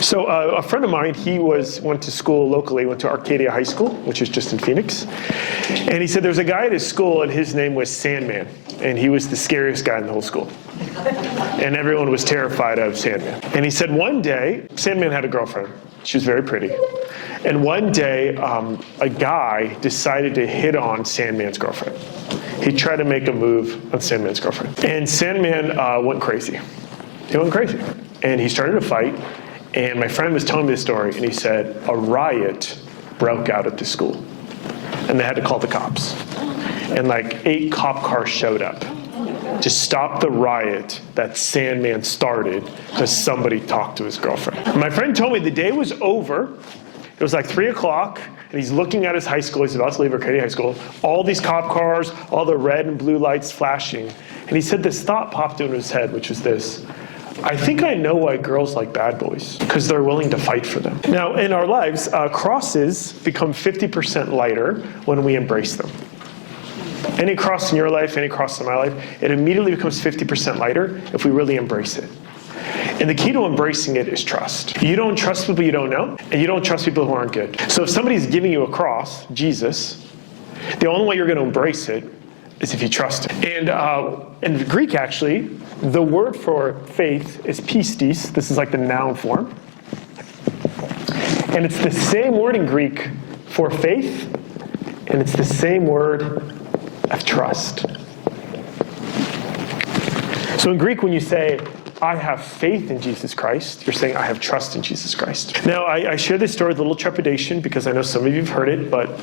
So a friend of mine, he went to school locally, went to Arcadia High School, which is just in Phoenix. And he said there was a guy at his school, and his name was Sandman. And he was the scariest guy in the whole school. And everyone was terrified of Sandman. And he said one day, Sandman had a girlfriend. She was very pretty. And one day, a guy decided to hit on Sandman's girlfriend. He tried to make a move on Sandman's girlfriend. And Sandman went crazy. He went crazy. And he started a fight. And my friend was telling me this story, and he said a riot broke out at the school. And they had to call the cops. And like 8 cop cars showed up to stop the riot that Sandman started because somebody talked to his girlfriend. And my friend told me the day was over. It was like 3 o'clock, and he's looking at his high school. He's about to leave Arcadia High School. All these cop cars, all the red and blue lights flashing. And he said this thought popped into his head, which was this: I think I know why girls like bad boys, because they're willing to fight for them. Now, in our lives, crosses become 50% lighter when we embrace them. Any cross in your life, any cross in my life, it immediately becomes 50% lighter if we really embrace it. And the key to embracing it is trust. You don't trust people you don't know, and you don't trust people who aren't good. So if somebody's giving you a cross, Jesus, the only way you're going to embrace it is if you trust him. And in Greek, actually, the word for faith is pistis. This is like the noun form. And it's the same word in Greek for faith, and it's the same word of trust. So in Greek, when you say, I have faith in Jesus Christ, you're saying, I have trust in Jesus Christ. Now, I share this story with a little trepidation because I know some of you have heard it, but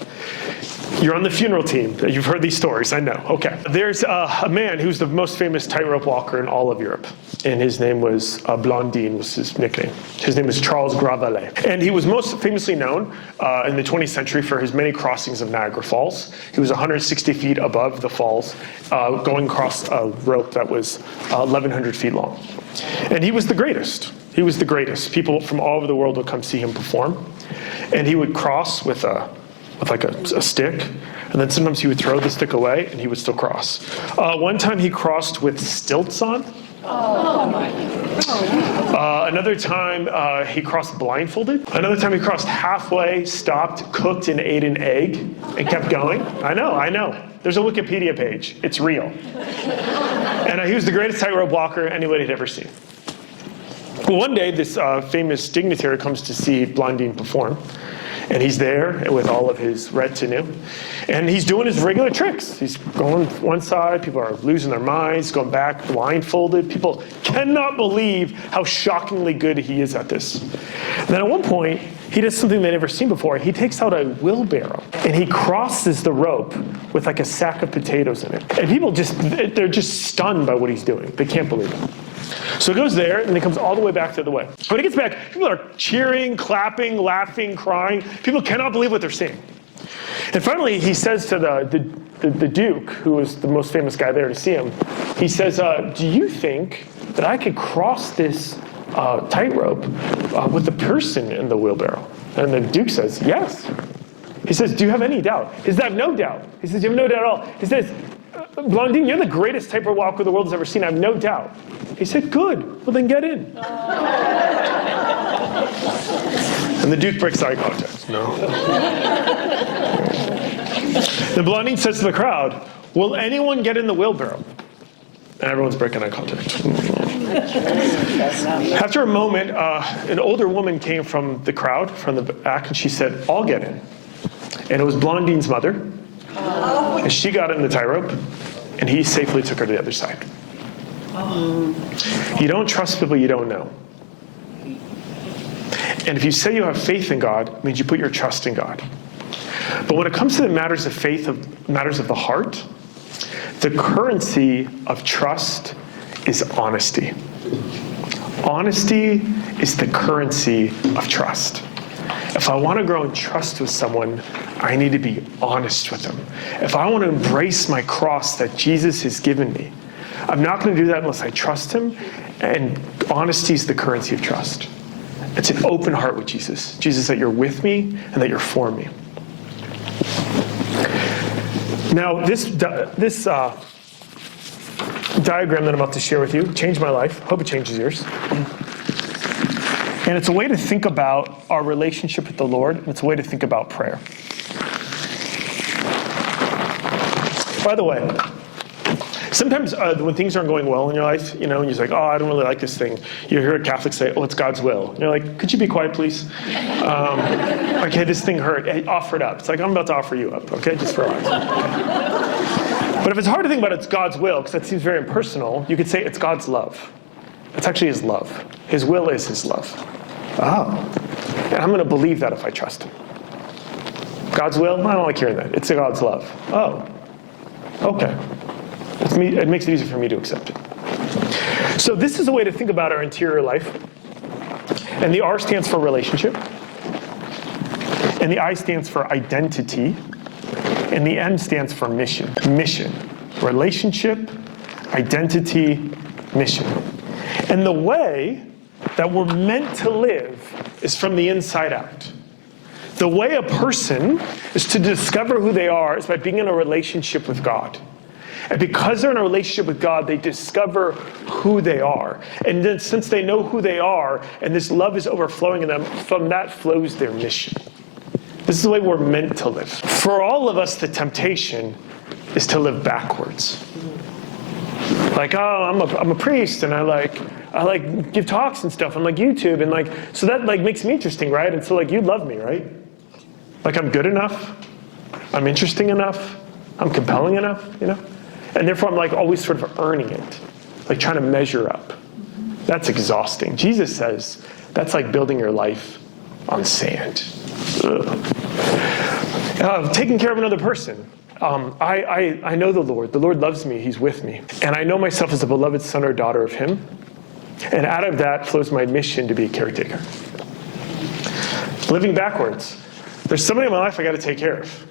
you're on the funeral team. You've heard these stories, I know. Okay. There's a man who's the most famous tightrope walker in all of Europe. And his name was Blondin, was his nickname. His name was Charles Gravalet. And he was most famously known in the 20th century for his many crossings of Niagara Falls. He was 160 feet above the falls, going across a rope that was 1,100 feet long. And he was the greatest. He was the greatest. People from all over the world would come see him perform. And he would cross with like a stick, and then sometimes he would throw the stick away, and he would still cross. One time he crossed with stilts on. Another time he crossed blindfolded. Another time he crossed halfway, stopped, cooked, and ate an egg, and kept going. I know. There's a Wikipedia page. It's real. And he was the greatest tightrope walker anybody had ever seen. Well, one day, this famous dignitary comes to see Blondin perform. And he's there with all of his retinue. And he's doing his regular tricks. He's going one side. People are losing their minds, going back blindfolded. People cannot believe how shockingly good he is at this. And then at one point, he does something they've never seen before. He takes out a wheelbarrow, and he crosses the rope with like a sack of potatoes in it. And people they're just stunned by what he's doing. They can't believe it. So he goes there, and he comes all the way back to the way. When he gets back, people are cheering, clapping, laughing, crying. People cannot believe what they're seeing. And finally, he says to the Duke, who was the most famous guy there to see him, he says, do you think that I could cross this tightrope with the person in the wheelbarrow? And the Duke says, yes. He says, do you have any doubt? He says, I have no doubt. He says, you have no doubt at all. He says, Blondin, you're the greatest tightrope walker the world has ever seen. I have no doubt. He said, good. Well, then get in. And the Duke breaks eye contact. No. Then Blondin says to the crowd, will anyone get in the wheelbarrow? And everyone's breaking eye contact. After a moment, an older woman came from the crowd, from the back, and she said, I'll get in. And it was Blondin's mother. And she got in the tightrope, and he safely took her to the other side. You don't trust people you don't know. And if you say you have faith in God, it means you put your trust in God. But when it comes to the matters of faith, matters of the heart, the currency of trust is honesty. Honesty is the currency of trust. If I want to grow in trust with someone, I need to be honest with them. If I want to embrace my cross that Jesus has given me, I'm not going to do that unless I trust him. And honesty is the currency of trust. It's an open heart with Jesus. Jesus, that you're with me and that you're for me. Now, this diagram that I'm about to share with you changed my life. Hope it changes yours. And it's a way to think about our relationship with the Lord, and it's a way to think about prayer. By the way, sometimes when things aren't going well in your life, and you're like, oh, I don't really like this thing. You hear a Catholic say, oh, it's God's will. And you're like, could you be quiet, please? Like, hey, this thing hurt. Hey, offer it up. It's like, I'm about to offer you up, okay? Just relax. Okay. But if it's hard to think about it's God's will, because that seems very impersonal, you could say it's God's love. It's actually his love. His will is his love. Oh. And I'm going to believe that if I trust him. God's will? I don't like hearing that. It's God's love. Oh. Okay. It makes it easier for me to accept it. So this is a way to think about our interior life. And the R stands for relationship. And the I stands for identity. And the M stands for mission. Mission. Relationship, identity, mission. And the way that we're meant to live is from the inside out. The way a person is to discover who they are is by being in a relationship with God. And because they're in a relationship with God, they discover who they are. And then since they know who they are, and this love is overflowing in them, from that flows their mission. This is the way we're meant to live. For all of us, the temptation is to live backwards. Like, oh, I'm a priest, and I like give talks and stuff on like YouTube, and like, so that like makes me interesting, right? And so like you love me, right? Like I'm good enough, I'm interesting enough, I'm compelling enough, And therefore I'm like always sort of earning it, like trying to measure up. That's exhausting. Jesus says that's like building your life on sand. Taking care of another person. I know the Lord. The Lord loves me. He's with me. And I know myself as a beloved son or daughter of him. And out of that flows my mission to be a caretaker. Living backwards. There's somebody in my life I got to take care of.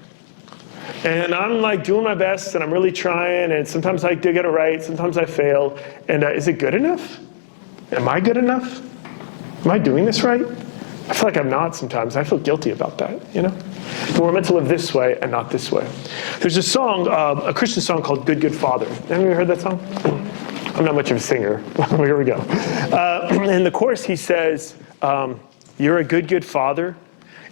And I'm like doing my best, and I'm really trying, and sometimes I do get it right, sometimes I fail. And is it good enough? Am I good enough? Am I doing this right? I feel like I'm not sometimes. I feel guilty about that, But we're meant to live this way and not this way. There's a song, a Christian song called Good, Good Father. Have you heard that song? I'm not much of a singer. Here we go. In the chorus, he says, you're a good, good father.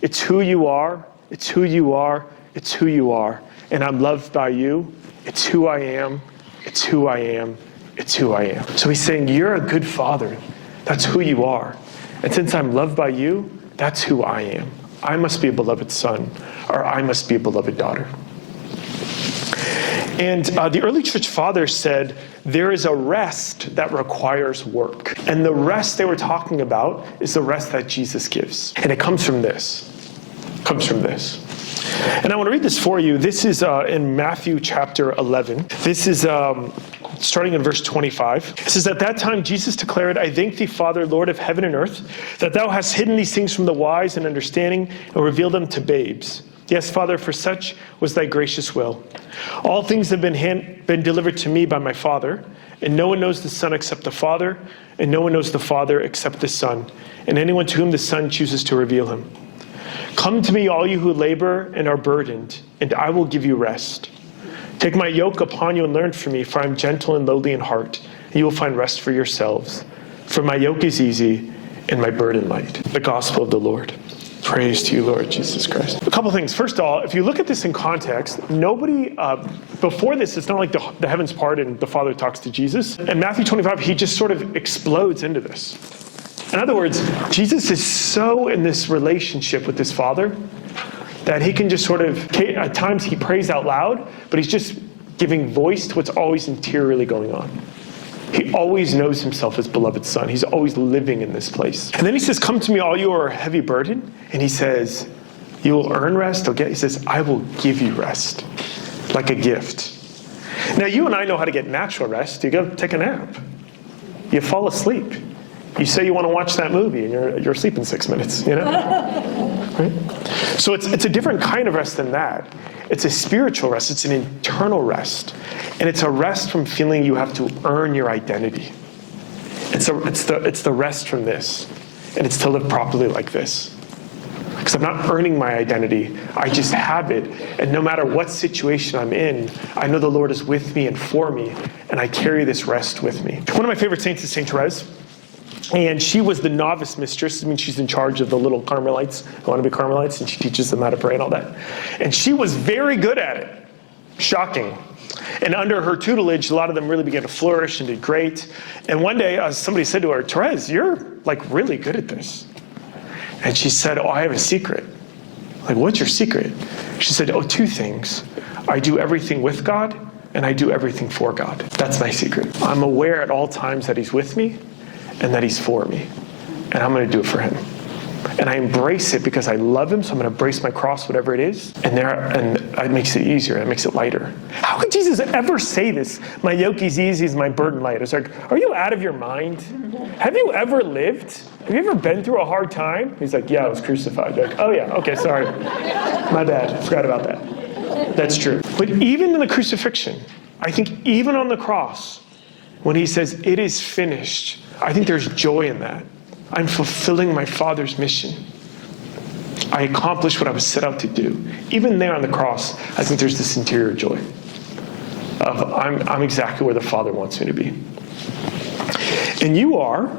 It's who you are. It's who you are. It's who you are. And I'm loved by you. It's who I am. It's who I am. It's who I am. So he's saying, you're a good father. That's who you are. And since I'm loved by you, that's who I am. I must be a beloved son, or I must be a beloved daughter. And the early church fathers said, there is a rest that requires work. And the rest they were talking about is the rest that Jesus gives. And it comes from this. It comes from this. And I want to read this for you. This is in Matthew chapter 11. This is starting in verse 25. It says, at that time Jesus declared, I thank thee, Father, Lord of heaven and earth, that thou hast hidden these things from the wise and understanding and revealed them to babes. Yes, Father, for such was thy gracious will. All things have been delivered to me by my Father, and no one knows the Son except the Father, and no one knows the Father except the Son, and anyone to whom the Son chooses to reveal him. Come to me, all you who labor and are burdened, and I will give you rest. Take my yoke upon you and learn from me, for I am gentle and lowly in heart, and you will find rest for yourselves. For my yoke is easy and my burden light. The gospel of the Lord. Praise to you, Lord Jesus Christ. A couple things. First of all, if you look at this in context, nobody, before this, it's not like the heavens part and the Father talks to Jesus. In Matthew 25, he just sort of explodes into this. In other words, Jesus is so in this relationship with his Father that he can just sort of, at times he prays out loud, but he's just giving voice to what's always interiorly going on. He always knows himself as beloved son. He's always living in this place. And then he says, come to me, all you who are heavy burdened. And he says, you will earn rest. He says, I will give you rest, like a gift. Now, you and I know how to get natural rest. You go take a nap. You fall asleep. You say you want to watch that movie, and you're asleep in 6 minutes, Right? So it's a different kind of rest than that. It's a spiritual rest. It's an internal rest. And it's a rest from feeling you have to earn your identity. It's the rest from this. And it's to live properly like this. Because I'm not earning my identity. I just have it. And no matter what situation I'm in, I know the Lord is with me and for me. And I carry this rest with me. One of my favorite saints is Saint Therese. And she was the novice mistress. I mean, she's in charge of the little Carmelites who want to be Carmelites, and she teaches them how to pray and all that. And she was very good at it. Shocking. And under her tutelage, a lot of them really began to flourish and did great. And one day, somebody said to her, Therese, you're like really good at this. And she said, I have a secret. Like, what's your secret? She said, 2 things. I do everything with God, and I do everything for God. That's my secret. I'm aware at all times that he's with me, and that he's for me. And I'm going to do it for him. And I embrace it because I love him, so I'm going to embrace my cross, whatever it is. And it makes it easier. It makes it lighter. How could Jesus ever say this? My yoke is easy, is my burden light. It's like, are you out of your mind? Have you ever lived? Have you ever been through a hard time? He's like, yeah, I was crucified. You're like, oh yeah, okay, sorry. My bad, I forgot about that. That's true. But even in the crucifixion, I think even on the cross, when he says, it is finished, I think there's joy in that. I'm fulfilling my Father's mission. I accomplished what I was set out to do. Even there on the cross, I think there's this interior joy of I'm exactly where the Father wants me to be. And you are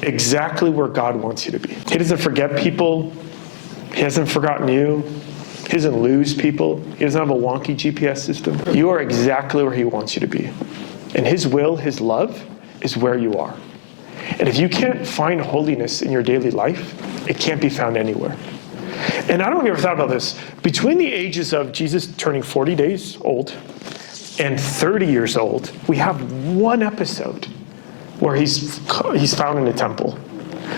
exactly where God wants you to be. He doesn't forget people. He hasn't forgotten you. He doesn't lose people. He doesn't have a wonky GPS system. You are exactly where he wants you to be. And his will, his love, is where you are. And if you can't find holiness in your daily life, it can't be found anywhere. And I don't know if you ever thought about this. Between the ages of Jesus turning 40 days old and 30 years old, we have one episode where he's found in a temple.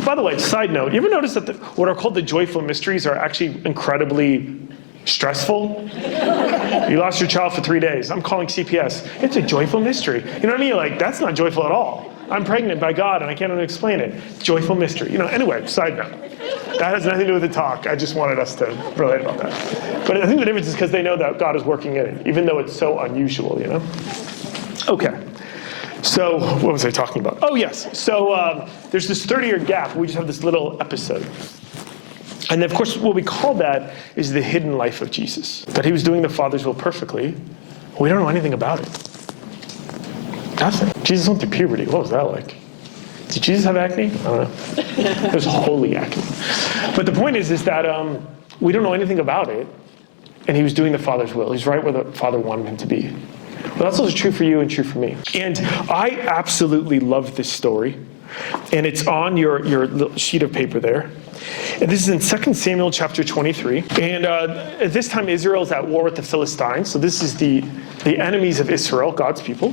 By the way, side note, you ever notice that what are called the joyful mysteries are actually incredibly stressful? You lost your child for 3 days. I'm calling CPS. It's a joyful mystery. You know what I mean? Like, that's not joyful at all. I'm pregnant by God, and I can't even explain it. Joyful mystery. Anyway, side note. That has nothing to do with the talk. I just wanted us to relate about that. But I think the difference is because they know that God is working in it, even though it's so unusual, Okay. So what was I talking about? Oh, yes. So there's this 30-year gap. We just have this little episode. And of course, what we call that is the hidden life of Jesus. That he was doing the Father's will perfectly. We don't know anything about it. Nothing. Jesus went through puberty. What was that like? Did Jesus have acne? I don't know. It was holy acne. But the point is that we don't know anything about it, and he was doing the Father's will. He's right where the Father wanted him to be. Well, that's also true for you and true for me. And I absolutely love this story, and it's on your little sheet of paper there. And this is in 2 Samuel chapter 23. And at this time, Israel is at war with the Philistines. So this is the enemies of Israel, God's people.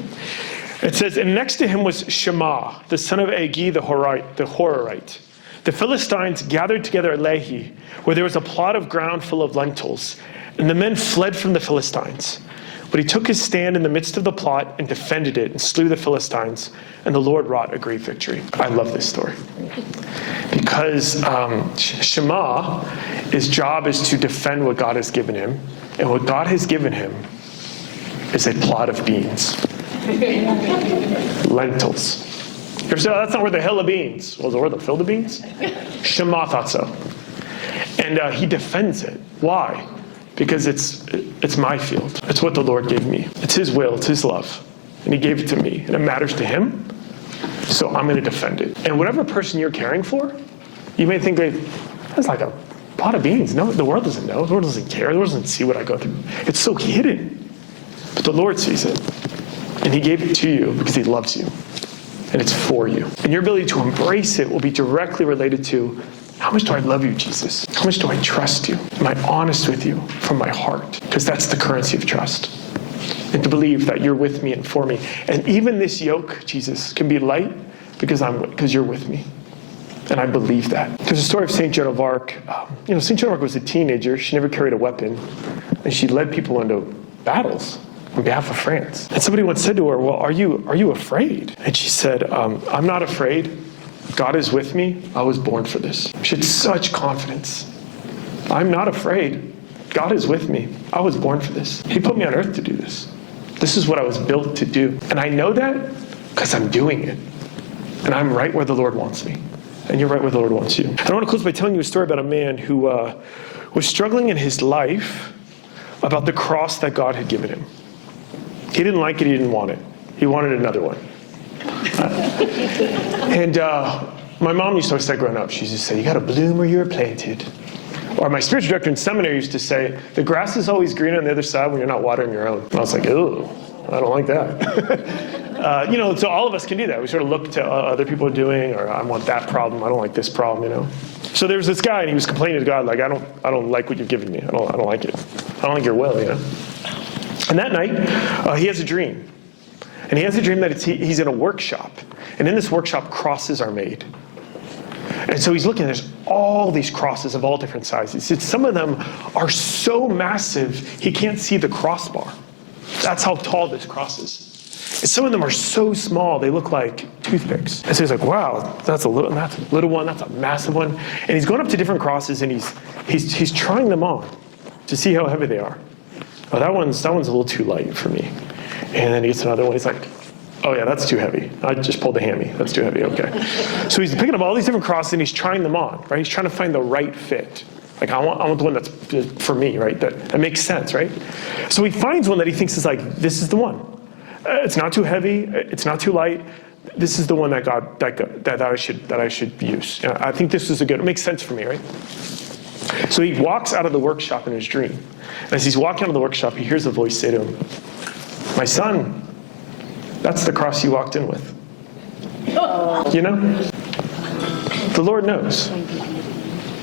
It says, and next to him was Shema, the son of Agi, the Horarite. The Philistines gathered together at Lehi, where there was a plot of ground full of lentils. And the men fled from the Philistines. But he took his stand in the midst of the plot and defended it and slew the Philistines. And the Lord wrought a great victory. I love this story. Because Shema, his job is to defend what God has given him. And what God has given him is a plot of beans. Lentils. You ever say, that's not where the hill of beans. Well, is it where the field of beans? Shema thought so. And he defends it. Why? Because it's my field. It's what the Lord gave me. It's his will. It's his love. And he gave it to me. And it matters to him. So I'm going to defend it. And whatever person you're caring for, you may think that's like a pot of beans. No, the world doesn't know. The world doesn't care. The world doesn't see what I go through. It's so hidden. But the Lord sees it. And he gave it to you because he loves you. And it's for you. And your ability to embrace it will be directly related to how much do I love you, Jesus? How much do I trust you? Am I honest with you from my heart? Because that's the currency of trust. And to believe that you're with me and for me. And even this yoke, Jesus, can be light because you're with me. And I believe that. There's a story of St. Joan of Arc. St. Joan of Arc was a teenager. She never carried a weapon. And she led people into battles on behalf of France. And somebody once said to her, well, are you afraid? And she said, I'm not afraid. God is with me. I was born for this. She had such confidence. I'm not afraid. God is with me. I was born for this. He put me on earth to do this. This is what I was built to do. And I know that because I'm doing it. And I'm right where the Lord wants me. And you're right where the Lord wants you. And I want to close by telling you a story about a man who was struggling in his life about the cross that God had given him. He didn't like it. He didn't want it. He wanted another one. And My mom used to always say growing up, she used to say, you got to bloom where you're planted. Or my spiritual director in seminary used to say, the grass is always greener on the other side when you're not watering your own. And I was like, ooh, I don't like that. So all of us can do that. We sort of look to other people doing, or I want that problem, I don't like this problem, So there was this guy, and he was complaining to God, like, I don't like what you've given me. I don't like it. I don't like your will, And that night, he has a dream. And he has a dream that he's in a workshop. And in this workshop, crosses are made. And so he's looking, there's all these crosses of all different sizes. Some of them are so massive, he can't see the crossbar. That's how tall this cross is. And some of them are so small, they look like toothpicks. And so he's like, wow, that's a little one, that's a massive one. And he's going up to different crosses, and he's trying them on to see how heavy they are. Oh, that one's a little too light for me. And then he gets another one, he's like, oh yeah, that's too heavy. I just pulled a hammy. That's too heavy, okay. So he's picking up all these different crosses and he's trying them on, right? He's trying to find the right fit. Like, I want the one that's for me, right? That makes sense, right? So he finds one that he thinks is like, this is the one. It's not too heavy. It's not too light. This is the one that I should use. I think this is it makes sense for me, right? So he walks out of the workshop in his dream. And as he's walking out of the workshop, he hears a voice say to him, my son, that's the cross you walked in with. The Lord knows.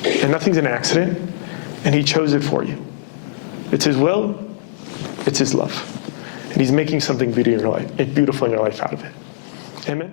And nothing's an accident. And he chose it for you. It's his will. It's his love. And he's making something beautiful in your life out of it. Amen?